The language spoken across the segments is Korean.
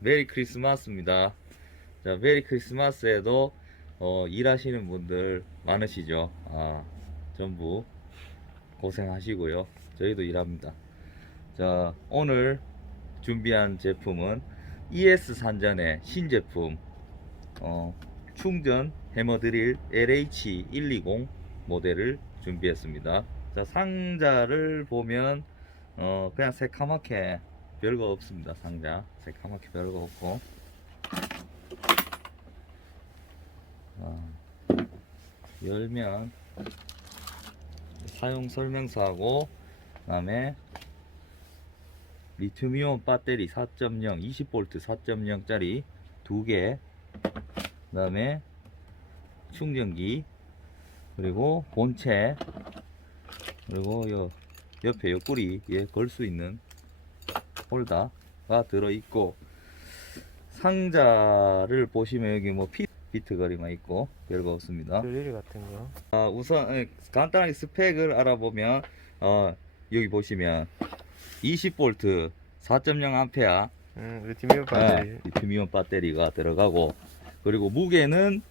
메리 크리스마스입니다. 자, 메리 크리스마스에도 어, 일하시는 분들 많으시죠? 아, 전부 고생하시고요. 저희도 일합니다. 자, 오늘 준비한 제품은 ES 산전의 신제품 어, 충전 해머드릴 LH120 모델을 준비했습니다. 자, 상자를 보면 어, 그냥 새카맣게 별거 없습니다. 상자 새카맣게 별거 없고 어, 열면 사용 설명서하고 그 다음에 리튬이온 배터리 4.0 20V 4.0짜리 두개 그 다음에 충전기 그리고 본체 그리고 요 옆에 옆구리 에 걸 수 있는 홀더가 들어있고 상자를 보시면 여기 뭐 피, 비트거리만 있고 별거 없습니다 드릴 같은 거. 아, 우선 에, 간단하게 스펙을 알아보면 어, 여기 보시면 20V 4.0A 음, 리튬이온 배터리. 네, 리튬이온 배터리가 들어가고 그리고 무게는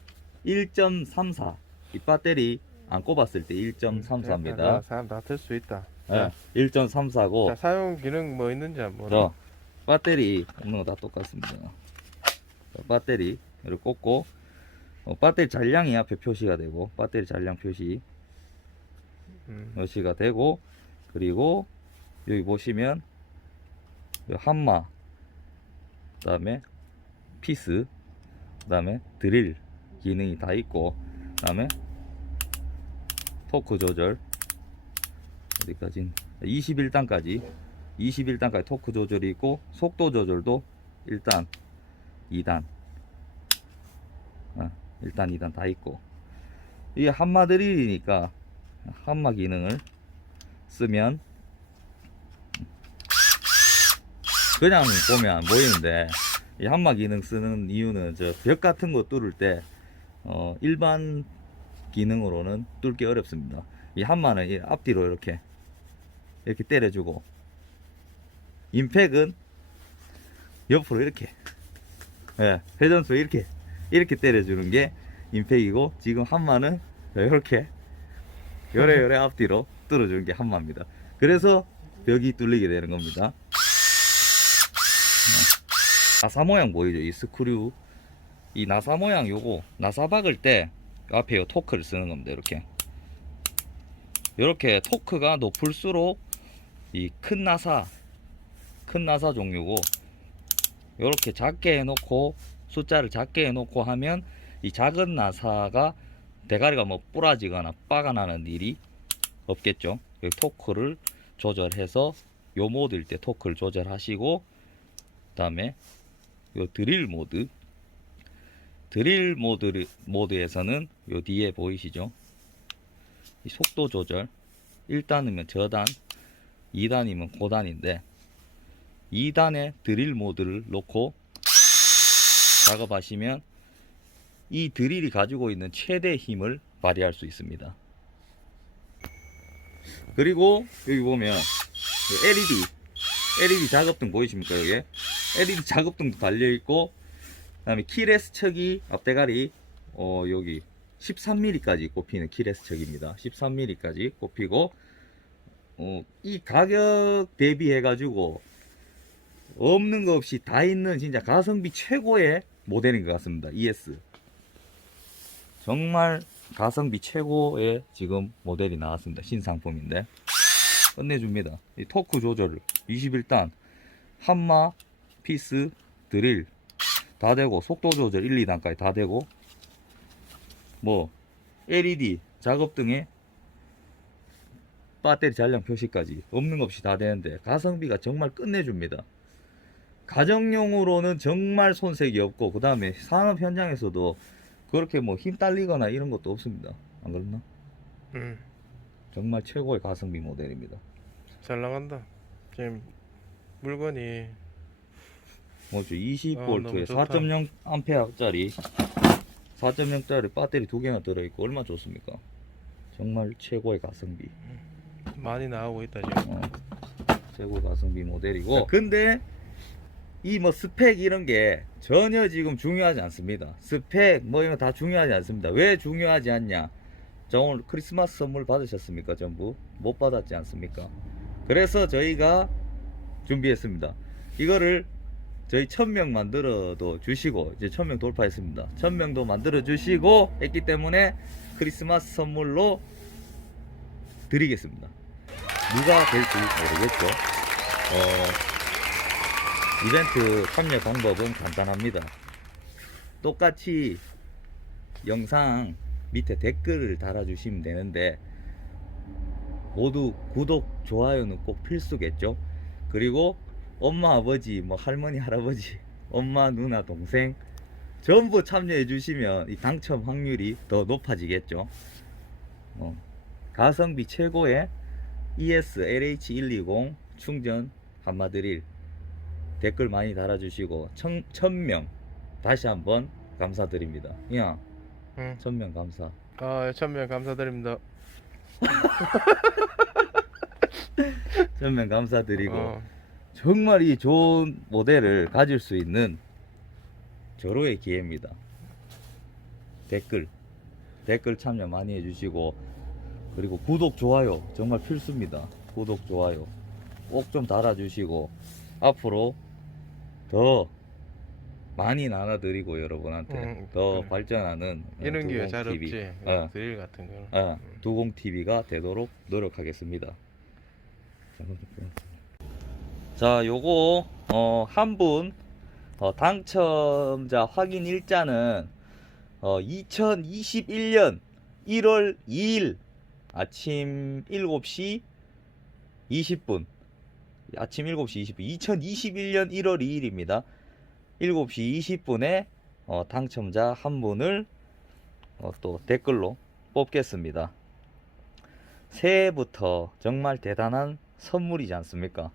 1.34. 이 배터리 안 꼽았을 때 1.34입니다. 사람 다들수 있다. 네, 1.34고 자, 사용 기능 뭐 있는지 한번. 저 배터리 없는 거 다 똑같습니다. 자, 배터리를 꽂고 어, 배터리 잔량이 앞에 표시가 되고 배터리 잔량 표시 음, 표시가 되고 그리고 여기 보시면 요 한마 그다음에 피스 그다음에 드릴 기능이 다 있고 그다음에 토크 조절 어디까지 21단까지. 21단까지 토크 조절이 있고 속도 조절도 1단 2단. 어, 1단 2단 다 있고. 이게 한마 드릴이니까 한마 기능을 쓰면 그냥 보면 안 보이는데 이 한마 기능 쓰는 이유는 저 벽 같은 거 뚫을 때 어, 일반 기능으로는 뚫기 어렵습니다. 이 한마는 이 앞뒤로 이렇게 이렇게 때려주고 임팩은 옆으로 이렇게 예, 회전수 이렇게 이렇게 때려주는 게 임팩이고 지금 한마는 이렇게 요래 요래 앞뒤로 뚫어주는 게 한마입니다. 그래서 벽이 뚫리게 되는 겁니다. 나사 모양 보이죠? 이 스크류 이 나사 모양 요거 나사 박을 때 앞에 요 토크를 쓰는 겁니다. 이렇게 이렇게 토크가 높을수록 이 큰 나사 큰 나사 종류고 이렇게 작게 해놓고 숫자를 작게 해놓고 하면 이 작은 나사가 대가리가 뭐 부러지거나 빠가 나는 일이 없겠죠. 그 토크를 조절해서 요 모드일 때 토크를 조절하시고 그다음에 요 드릴 모드 드릴 모드 모드에서는 요 뒤에 보이시죠? 이 속도 조절 1단이면 저단 2단이면 고단인데 2단에 드릴 모드를 놓고 작업하시면 이 드릴이 가지고 있는 최대 힘을 발휘할 수 있습니다. 그리고 여기 보면 LED LED 작업등 보이십니까 여기 LED 작업등도 달려 있고 그다음에 키레스 척이 앞대가리 어 여기 13mm까지 꼽히는 키레스 척입니다. 13mm까지 꼽히고 어, 이 가격 대비해 가지고 없는 거 없이 다 있는 진짜 가성비 최고의 모델인 것 같습니다. ES 정말 가성비 최고의 지금 모델이 나왔습니다. 신상품인데 끝내줍니다. 이 토크 조절 21단 한마 피스 드릴 다 되고 속도 조절 1, 2단까지 다 되고 뭐 LED 작업 등의 배터리 잔량 표시까지 없는 것 없이 다 되는데 가성비가 정말 끝내줍니다. 가정용으로는 정말 손색이 없고 그 다음에 산업 현장에서도 그렇게 뭐 힘 딸리거나 이런 것도 없습니다. 안 그렇나? 음, 정말 최고의 가성비 모델입니다. 잘 나간다. 지금 물건이 뭐죠? 아, 20V 너무 에 좋다. 4.0 암페어짜리 4.0짜리 배터리 두 개나 들어있고 얼마 나 좋습니까? 정말 최고의 가성비. 많이 나오고 있다 지금. 어, 최고 가성비 모델이고 근데 이 뭐 스펙 이런 게 전혀 지금 중요하지 않습니다. 스펙 뭐 이런 거 다 중요하지 않습니다. 왜 중요하지 않냐? 저 오늘 크리스마스 선물 받으셨습니까? 전부 못 받았지 않습니까? 그래서 저희가 준비했습니다. 이거를 저희 1000명 만들어도 주시고 이제 1000명 돌파했습니다. 1000명도 만들어 주시고 했기 때문에 크리스마스 선물로 드리겠습니다. 누가 될지 모르겠죠. 어, 이벤트 참여 방법은 간단합니다. 똑같이 영상 밑에 댓글을 달아주시면 되는데 모두 구독, 좋아요는 꼭 필수겠죠. 그리고 엄마, 아버지, 뭐 할머니, 할아버지, 엄마, 누나, 동생 전부 참여해 주시면 이 당첨 확률이 더 높아지겠죠. 어, 가성비 최고의 ES LH120 충전 한마드릴 댓글 많이 달아주시고 천, 천명 다시 한번 감사드립니다. 야, 응. 천명 감사. 아, 천명 감사드립니다. 천명 감사드리고 어, 정말 이 좋은 모델을 가질 수 있는 절호의 기회입니다. 댓글 댓글 참여 많이 해주시고 그리고 구독 좋아요 정말 필수입니다. 구독 좋아요 꼭 좀 달아주시고 앞으로 더 많이 나눠드리고 여러분한테 음, 더 그래. 발전하는 이런 기회 잘 없지. 어, 드릴 같은 거는. 어, 두공 TV가 되도록 노력하겠습니다. 자, 요거 어, 한분 어, 당첨자 확인 일자는 어, 2021년 1월 2일 아침 7시 20분 아침 7시 20분 2021년 1월 2일입니다. 7시 20분에 어, 당첨자 한 분을 어, 또 댓글로 뽑겠습니다. 새해부터 정말 대단한 선물이지 않습니까?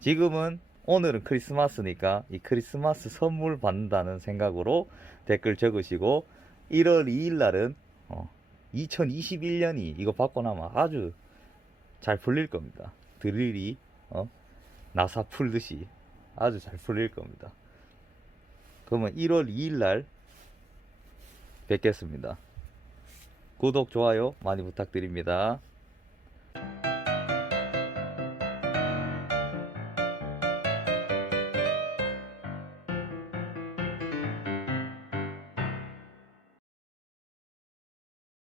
지금은 오늘은 크리스마스니까 이 크리스마스 선물 받는다는 생각으로 댓글 적으시고 1월 2일 날은 어, 2021년이 이거 받고 나면 아주 잘 풀릴 겁니다. 드릴이 어, 나사 풀듯이 아주 잘 풀릴 겁니다. 그러면 1월 2일 날 뵙겠습니다. 구독, 좋아요 많이 부탁드립니다.